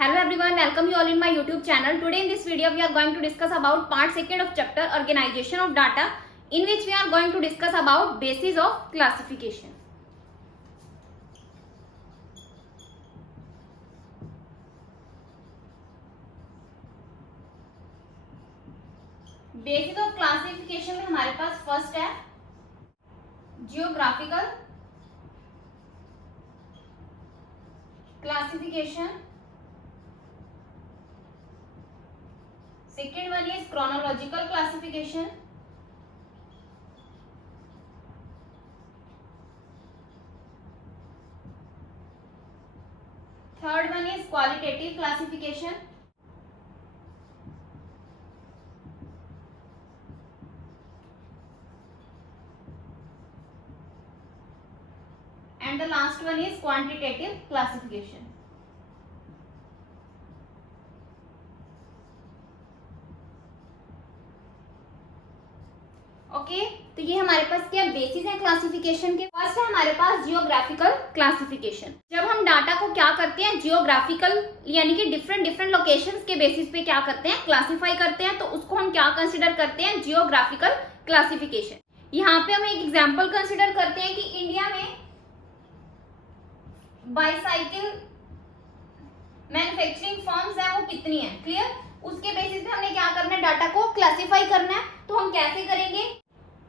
Hello everyone, welcome you all in my YouTube channel. Today in this video we are going to discuss about part second of chapter organization of data, in which we are going to discuss about basis of classification. Basis of classification में हमारे पास first है geographical classification, second one is chronological classification, third one is qualitative classification, and the last one is quantitative classification. Okay तो ये हमारे पास क्या basis है classification के। First है हमारे पास जियोग्राफिकल क्लासिफिकेशन। जब हम डाटा को क्या करते हैं जियोग्राफिकल यानी कि डिफरेंट लोकेशंस के बेसिस पे क्या करते हैं क्लासिफाई करते हैं, तो उसको हम क्या कंसिडर करते हैं जियोग्राफिकल क्लासिफिकेशन। यहाँ पे हम एक एग्जांपल कंसिडर करते हैं कि इंडिया में बाईसाइकिल मैन्युफैक्चरिंग फर्म्स है वो कितनी है। क्लियर, उसके बेसिस पे हमने क्या करना है डाटा को क्लासिफाई करना है। तो हम कैसे करेंगे,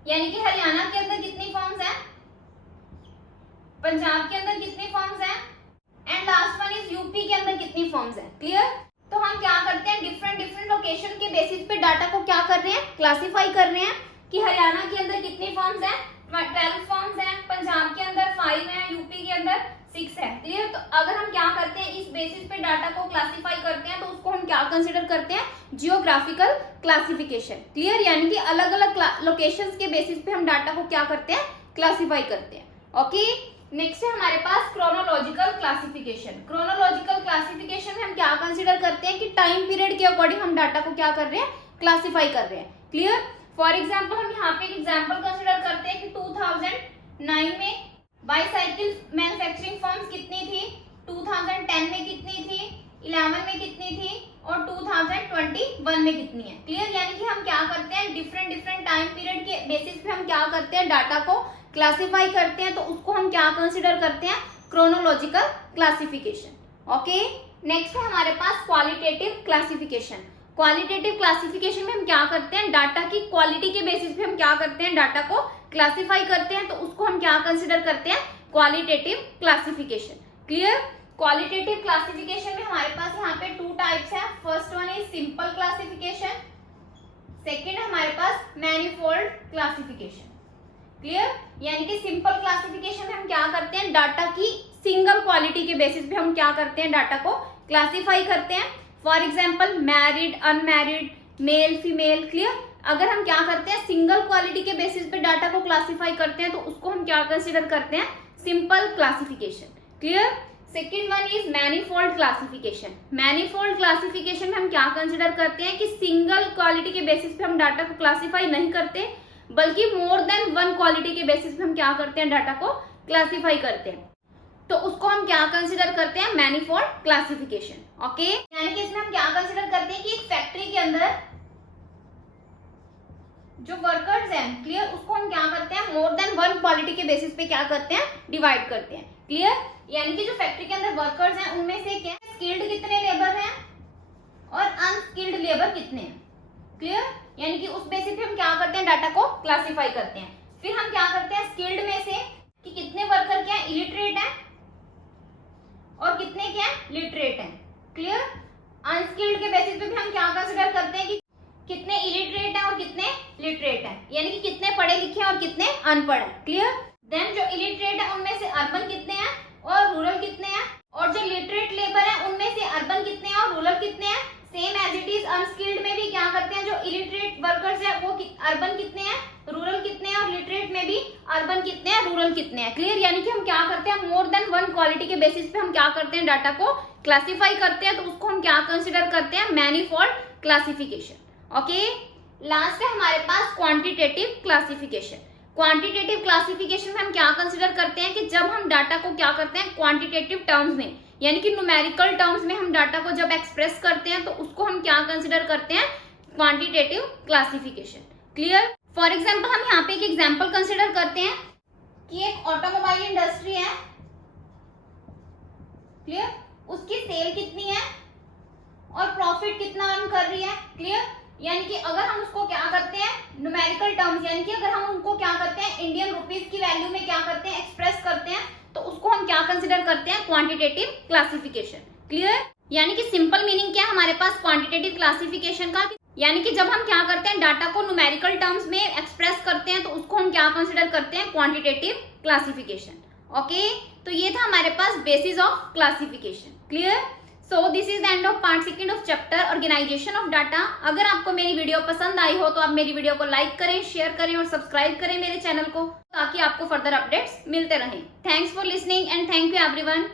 यानी कि हरियाणा के अंदर कितनी फर्म्स हैं, पंजाब के अंदर कितनी फर्म्स हैं, and last one is UP के अंदर कितनी फर्म्स हैं। क्लियर, तो हम क्या करते हैं डिफरेंट लोकेशन के बेसिस पे डाटा को क्या कर रहे हैं क्लासिफाई कर रहे हैं कि हरियाणा के अंदर कितनी फर्म्स हैं 12 फर्म्स हैं, पंजाब के अंदर 5 है, यूपी के अंदर 6 है। क्लियर, तो अगर हम क्या करते हैं इस बेसिस पे डाटा को क्लासिफाई करते हैं तो उसको हम क्या कंसिडर करते हैं जियोग्राफिकल क्लासिफिकेशन। क्लियर, यानी कि अलग अलग लोकेशंस के बेसिस पे हम डाटा को क्या करते हैं क्लासिफाई करते हैं। ओके, नेक्स्ट है हमारे पास क्रोनोलॉजिकल क्लासिफिकेशन। क्रोनोलॉजिकल क्लासिफिकेशन में हम क्या कंसिडर करते हैं कि टाइम पीरियड के अकॉर्डिंग हम डाटा को क्या कर रहे हैं क्लासिफाई कर रहे हैं। क्लियर, फॉर एग्जाम्पल हम यहाँ पे एक एग्जाम्पल कंसिडर करते हैं कि 2009 में बाईसाइकिल मैन्युफैक्चरिंग फर्म्स कितनी थी, 2010 में कितनी थी, 11 में कितनी थी और 2021 में कितनी है। क्लियर, यानी कि हम क्या करते हैं डिफरेंट टाइम पीरियड के बेसिस पे हम क्या करते हैं डाटा को क्लासिफाई करते हैं, तो उसको हम क्या कंसिडर करते हैं क्रोनोलॉजिकल क्लासिफिकेशन। ओके, नेक्स्ट है हमारे पास क्वालिटेटिव क्लासिफिकेशन। क्वालिटेटिव क्लासिफिकेशन में हम क्या करते हैं डाटा की क्वालिटी के बेसिस पे हम क्या करते हैं डाटा को क्लासिफाई करते हैं, तो उसको हम क्या कंसिडर करते हैं qualitative classification. Clear, qualitative classification में हमारे पास यहाँ पे 2 टाइप्स है। First one is simple classification, second हमारे पास मैनिफोल्ड क्लासिफिकेशन। क्लियर, यानी कि सिंपल क्लासिफिकेशन में हम क्या करते हैं डाटा की सिंगल क्वालिटी के बेसिस पे हम क्या करते हैं डाटा को क्लासिफाई करते हैं। For example married, unmarried, male, female. Clear, अगर हम क्या करते हैं सिंगल क्वालिटी के बेसिस पे डाटा को क्लासिफाई करते हैं तो उसको हम क्या कंसिडर करते हैं simple classification. Clear, second one is manifold classification. Manifold classification में हम क्या कंसिडर करते हैं कि सिंगल क्वालिटी के बेसिस पे हम डाटा को क्लासिफाई नहीं करते, बल्कि मोर देन 1 क्वालिटी के बेसिस पे हम क्या करते हैं डाटा को क्लासिफाई करते हैं, तो उसको हम क्या कंसिडर करते हैं मैनिफोल्ड क्लासिफिकेशन। ओके, यानी कि इसमें हम क्या कंसिडर करते हैं कि एक फैक्ट्री के अंदर जो वर्कर्स हैं, क्लियर, उसको हम क्या करते हैं मोर देन 1 क्वालिटी के बेसिस पे क्या करते हैं डिवाइड करते हैं। क्लियर, यानी कि जो फैक्ट्री के अंदर वर्कर्स हैं उनमें से क्या स्किल्ड कितने लेबर हैं और अनस्किल्ड लेबर कितने हैं। क्लियर, यानी कि उस बेसिस पे हम क्या करते हैं डाटा को क्लासिफाई करते हैं। फिर हम क्या करते हैं स्किल्ड में से कि कितने वर्कर क्या इलिटरेट हैं और कितने क्या लिटरेट हैं। क्लियर, अनस्किल्ड के बेसिस पे भी हम क्या कंसिडर करते हैं कि कितने इलिटरेट हैं और कितने लिटरेट हैं, यानी कि कितने पढ़े लिखे हैं और कितने अनपढ़ हैं। क्लियर, देन जो इलिटरेट है उनमें से अर्बन कितने हैं और रूरल कितने हैं, और जो लिटरेट लेबर है उनमें से अर्बन कितने हैं और रूरल कितने हैं। Same as it is unskilled में भी क्या करते हैं जो इलिटरेट वर्कर्स है वो अर्बन कितने हैं, रूरल कितने हैं, और लिटरेट में भी अर्बन कितने हैं, रूरल कितने हैं। क्लियर, यानी कि हम क्या करते हैं मोर देन 1 क्वालिटी के बेसिस पे हम क्या करते हैं डाटा को क्लासिफाई करते हैं, तो उसको हम क्या कंसिडर करते हैं मैनिफोल्ड क्लासिफिकेशन। ओके, लास्ट है हमारे पास क्वांटिटेटिव क्लासिफिकेशन। क्वांटिटेटिव क्लासिफिकेशन में हम क्या कंसिडर करते हैं कि जब हम डाटा को क्या करते हैं क्वांटिटेटिव टर्म्स में यानी कि न्यूमेरिकल टर्म्स में हम डाटा को जब एक्सप्रेस करते हैं तो उसको हम क्या कंसिडर करते हैं, quantitative classification. Clear. For example हम यहाँ पे एक एग्जाम्पल कंसिडर करते हैं कि एक ऑटोमोबाइल इंडस्ट्री है, क्लियर, उसकी सेल कितनी है और प्रॉफिट कितना अर्न कर रही है। क्लियर। यानी कि अगर हम उसको क्या करते हैं, न्यूमेरिकल टर्म्स, यानी कि अगर हम उनको क्या करते हैं, इंडियन रुपीस की वैल्यू में क्या करते हैं, एक्सप्रेस करते हैं, तो उसको हम क्या कंसिडर करते हैं, क्वांटिटेटिव क्लासिफिकेशन। क्लियर। यानी कि सिंपल मीनिंग क्या है हमारे पास क्वांटिटेटिव क्लासिफिकेशन का, यानी कि जब हम क्या करते हैं, डाटा को न्यूमेरिकल टर्म्स में एक्सप्रेस करते हैं तो उसको हम क्या कंसिडर करते हैं, क्वांटिटेटिव क्लासिफिकेशन। ओके, तो ये था हमारे पास basis of classification. Clear. So this is the end of part second of chapter organisation of data. अगर आपको मेरी वीडियो पसंद आई हो तो आप मेरी वीडियो को लाइक करें, शेयर करें और सब्सक्राइब करें मेरे चैनल को, ताकि आपको फर्दर अपडेट्स मिलते रहें। Thanks for listening and thank you everyone.